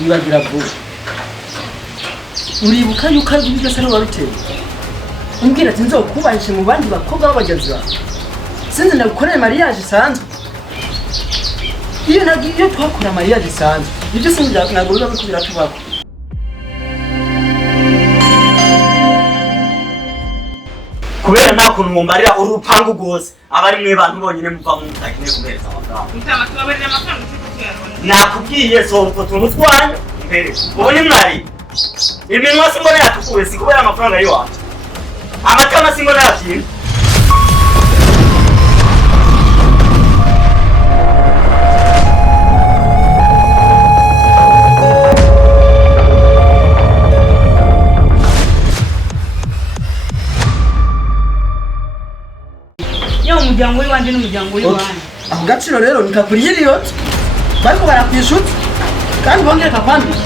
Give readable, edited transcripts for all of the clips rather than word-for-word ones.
Wibagira vuba. Uribuka yuko ari ibyo sano waruteye. Umbwira ati nzokubahishe mu bandi bakobwa b'abagenzi bawe. Sinzi nagukoreye mariage isanzwe. Iyo twakora mariage isanzwe. Ibyo sinzi ntabwo biba bikubira tubako. Kubera nta kuntu mumbarira urupangu rwose abari mwe bantu bonyine muva mu mutakinye kubereza amafaranga. Mutama tubabarira amafaranga cy'ukuyarona. Nakubwiye so utwo tuntu twanya mbere. Ubone mwari. Iminwa simbona yatukuwe sikubera amafaranga yo wacu. Amatama simbona yavyimye. Umuryango w'iwanje n'umuryango w'iwanje. Aho gaciro rero nikakuriye riyot. Bariko barakwishuta kandi bongere kakwambira.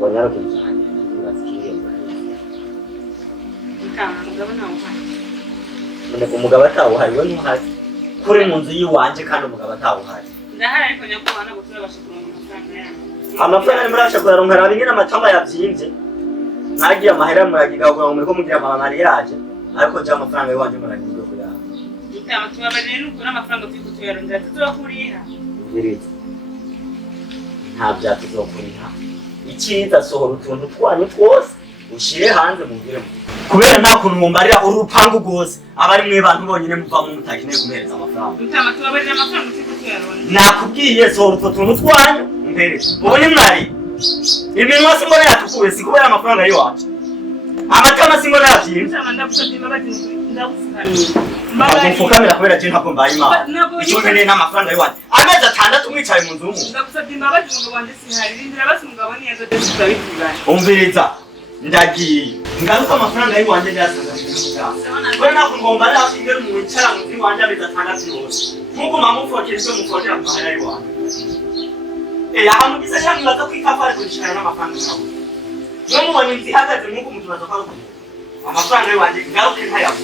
Wanyaro kimzani nasikiye mugabo ntawo uhari. None umugabo atawo hari we ntuhari kuri mu nzu yiwanje kandi umugabo atawo hari. Ndahari ariko nyakubana gusura bashikura amafaranga yanyu. Amafaranga ari murasha kurara nkara bingena amatama yavyimvye. Nagiye amahera muragiga kugira ngo muri ko mugira mama mariage ariko je amafaranga yiwanje muragiye kuya. Mutama tubabarira nuko n'amafaranga turi kutuyarondera tuzokuriha. Ngirite. Nta byatuzokuriha. Ikiza sohora utuntu twanyu twose ushire hanze mubwire kubera nta kuntu mumbarira urupangu rwose abari mwe bantu bonyine muva mu mutakinye kumereza amafaranga. Mutama tubabarira amafaranga turi kutuyarondera. Nakubwiye sohora utwo tuntu twanyu mbere. Ubone mwari. Iminwa simbona yatukuwe sikubera amafaranga yo wacu. Amatama simbona yavyimye. Mutama ndagusabye imbabazi ndagufukana. Mfukamira kubera je ntabwo mbaye imana. Icyo nkeneye n'amafaranga yo wacu. Amezi 6 mwicaye mu nzu mu. Ndagusabye imbabazi umugabo wanje sihari. Rindira basi umugabo ni yazo tuzabivugana. Umviriza. Ndagiye. Ngaruka amafaranga yo wanje yasaza. Wewe nakungomba la ingero mu wicara mu nzu wanje amezi 6 yose. Nkuko mamufokeze mufokera ku mahera yo wanje. Ahamugisa cyangwa baza kwikafara kushikana n'amafaranga yawe. Yo mubonye nzihagaze nkuko umuntu baza kwa amafaranga yo wanje ngaruke ntayabu.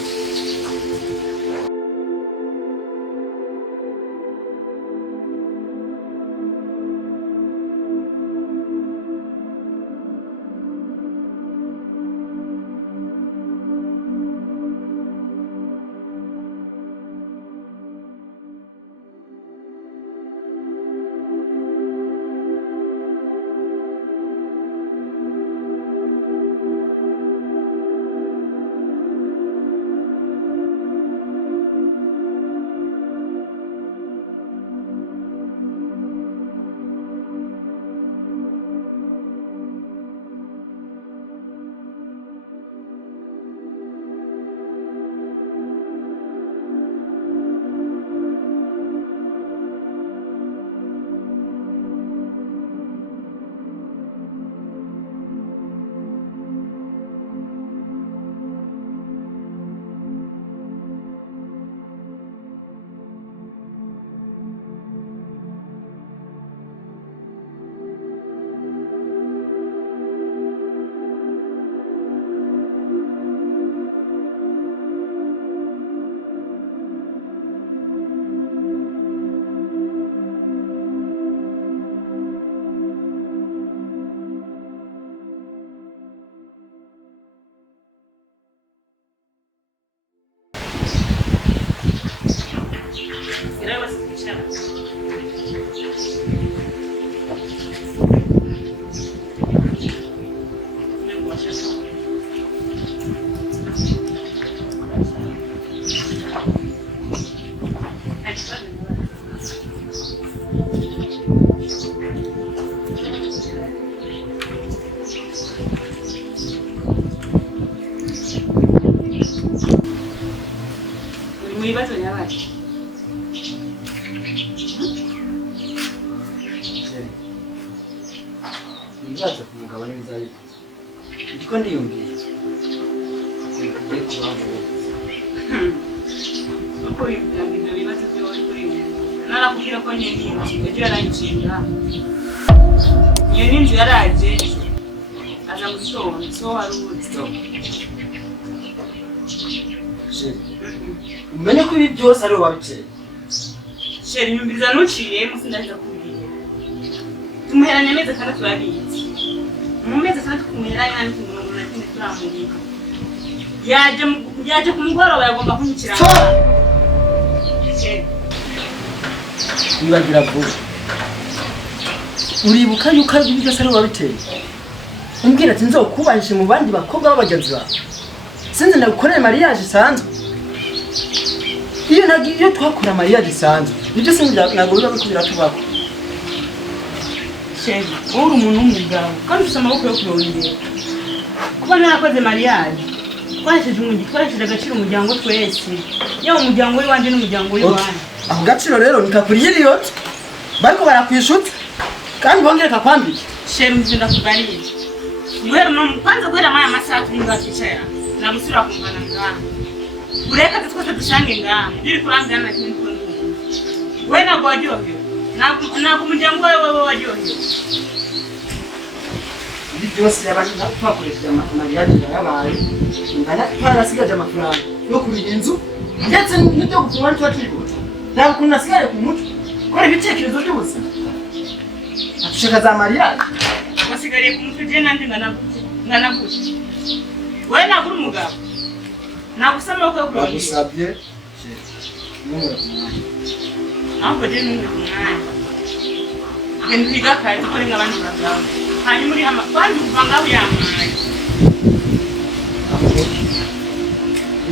Ibibazo nyabaje. Ibibazo ku mugabo n'ibizari. Ndiko ndiyumviye. Uko ibyo bibazo byo kuri mwe. Narakubwira ko nyeni ejo yarangishinga. Nyeni nzi yaraje. Aza mu gitondo so waruzi. Umenye ko ibi byose ari wabiceye. Sheri nyumbiza nuciye musindaza kubwira. Tumuheranya amezi 6 yabizi. Mu mezi 6 kumuheranya n'andi umuntu nakindi turamubika. Yaje kumugoroba yagomba kunyikira. Sheri. Nibagira vuba. Uribuka yuko ibi byose ari wabiteye. Umbwira ati nzokubahishe mu bandi bakobwa b'abagenzi bawe. Sinzi ndagukorera mariage isanzwe. Iyo twakora mariage isanzwe. Ibyo sinzi ntabwo biba bikubira tubako. Sheri, uri umuntu w'umugabo kandi ufite amaboko yo kurondera. Kuba narakoze mariage. Twashyize agaciro umuryango twese. Yaba umuryango w'iwanje n'umuryango w'iwanje. Ako gaciro rero nikakuriye iriyote. Bariko barakwishutse. Kandi bongereka kwambika. Sheri mzinda kuganira. Kwanza guhera maya masaha turi ngaho twicara. Nagusubira kumvana ngaha. Ureka twese dushange ngaha. Biri kurambira na kintu kundi. Wewe ntabwo waryohewe. Ntabwo umuryango wawe waryohewe. Ibi byose yabandi twakoresheje mariage yarabaye. Ngana twarasigaje amafaranga yo kuriha inzu ndetse n'ibyo gufungwa ntitwatiributa. Ntabwo kuntu nasigaye ku mutwe. Kora ibitekerezo by'ubuzima. Atushaka za mariage. Wasigariye ku mutwe je nandi ngana gute. Wewe ntabwo uri umugabo. Nagusaba ko kurondera. Bagusabye. Numero kumwanya. Ahubwo je numero kumwanya. Ngende biga kare kuri ngabandi bagabo. Hanyuma muri amakwandi uvanga aho yamaye.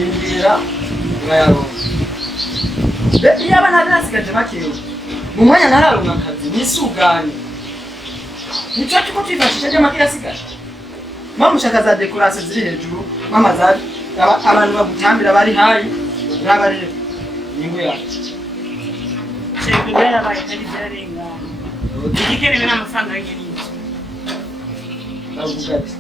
Imbira ngayaronka. Iyo abana nasigaje bakewe. Mu mwanya ntararonka akazi nisuganye. Nico tuko twifashishije amakira asigaje. Mama ushaka za decoration ziri hejuru, mama zari abantu bagutambira bari hayi, n'abari ningo ya. Sheri bera baye kandi byarenga. Igikerebe n'amafaranga y'inyi. Ndavuga ati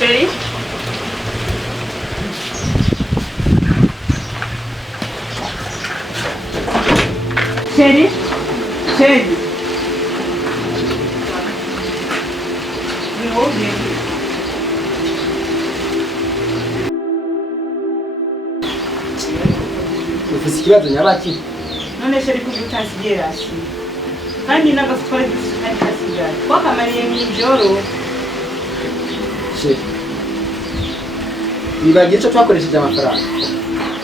Sheri? Sheri? Sheri? ufite ikibazo nyabaki. None Sheri kuko utasigiye hasi. Kandi n'agafatwa ari kasigaye. Twakamariye mu ijoro. Sheri. Nibagiye icyo twakoresheje amafaranga.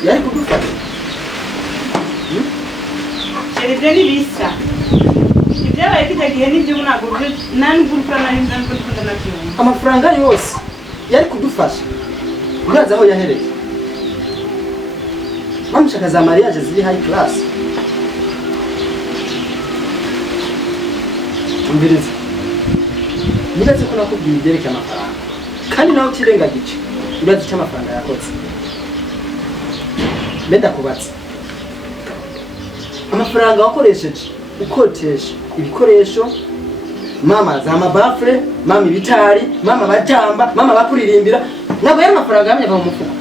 Yari kugufasha. Sheri ibyo ni bisa. Ibyabaye kitagiye n'ibyo ntabwo nani gukora nari nzanko ndikunda nabyo. Amafaranga yose yari kudufasha. Uraza aho yahereye. Bamushaka za mariage ziri high class. Umbiriza. Nibaze ko nakubwiye ibyerekeye amafaranga. Kandi nawe utirengagije. Urazi icyo amafaranga yakotse. Benda kubatse. Amafaranga wakoresheje ukotesha ibikoresho, mama za mabafre, mama ibitari, mama batamba, mama bakuririmbira, nabo yari amafaranga yamenye mu mufuko.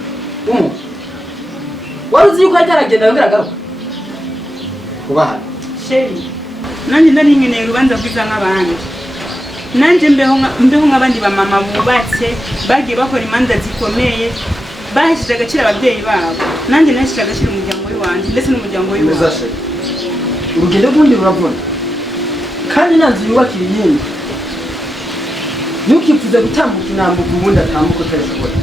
Waruzi yuko ataragenda yongera garuka. Kubaha. Sheri, nanjye ndarinkeneye urubanza rwiza nk'abandi. Nanjye mbeho nk'abandi bamama bubatse bagiye bakora imanza zikomeye bahesheje agaciro ababyeyi babo. Nanjye nahesheje agaciro umuryango w'iwanjye ndetse n'umuryango w'iwanjye. Urugendo rw'undi rurabona kandi nanzu yubakira iyindi. Ntukifuze gutambuka inambuka ubundi atambuka utabishobora.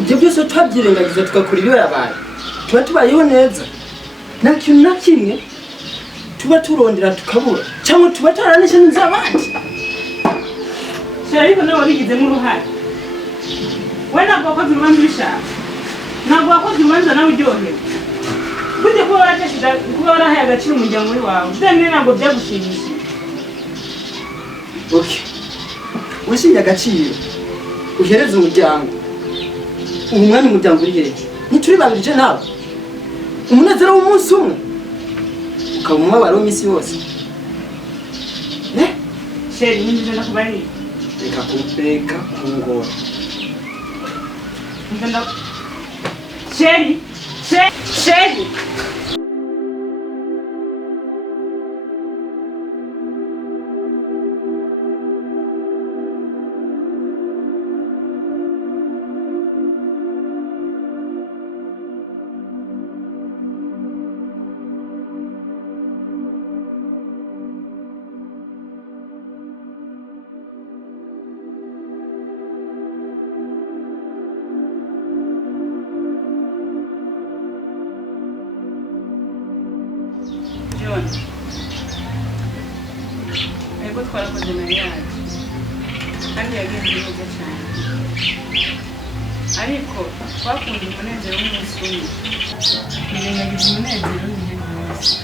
Ibyo byose twabyirengagiza tugakora ibyo yabaye tuba tubayeho neza, nta kintu na kimwe tuba turondera tukabura cyangwa tuba taranisha n'izabandi. Ariko nawe wabigizemo uruhare. We ntabwo wakoze urubanza ubishaka, ntabwo wakoze urubanza nawe uryohewe. Burya kuba warahaye agaciro umuryango wawe byamwe ntabwo byagushimishije. Okay, wishimye agaciro uhereza umuryango. Ubu mwanya umuryango uri hehe? Ntituri babirije nawe umunezero w'umunsi umwe ukaba umubabaro w'iminsi yose. Sheri ninjije ndakubari. Reka kungora. Sheri. John, ego twarakoze mariage kandi yagenze neza cyane, ariko twakunda umunezero w'umunsi umwe twirengagiza umunezero w'ibihe byose.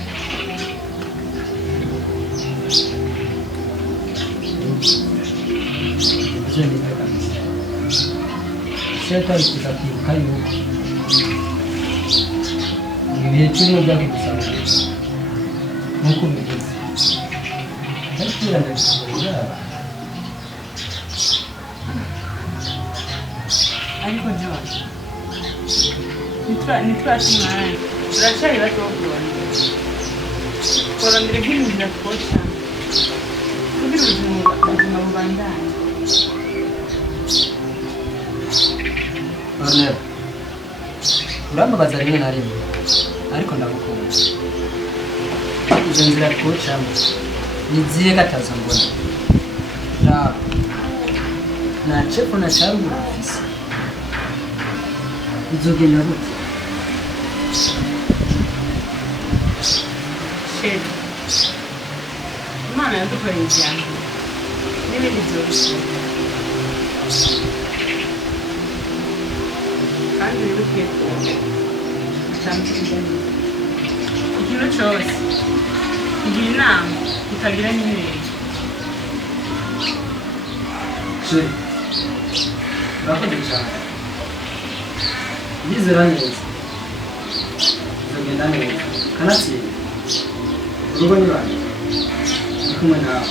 Shetani kutakiruka yuko ibihe turimo byakugusaba nkuko bigeze ariko irandagirira. Ariko John, nitwatumanye turacyari bato kurondera ibintu twoca kugira ubuzima bubandanye. Ornella, urambabaza rimwe na rimwe ariko ndagukunda. Izo nzira twocamo ni zihe gataza mbona? Raba nta cepfo na caruguru ufise, bizogenda gute? Sheri, Imana yadukoreye ijambo n'ibindi byose kandi wibuke ko utandukanye ikintu cyose igira inama ikagira n'iherezo. Sheri, urakoze cyane. Ndizera neza bizogenda neza kanatsinda. Urugo ni banjye ndi kumwe nawe.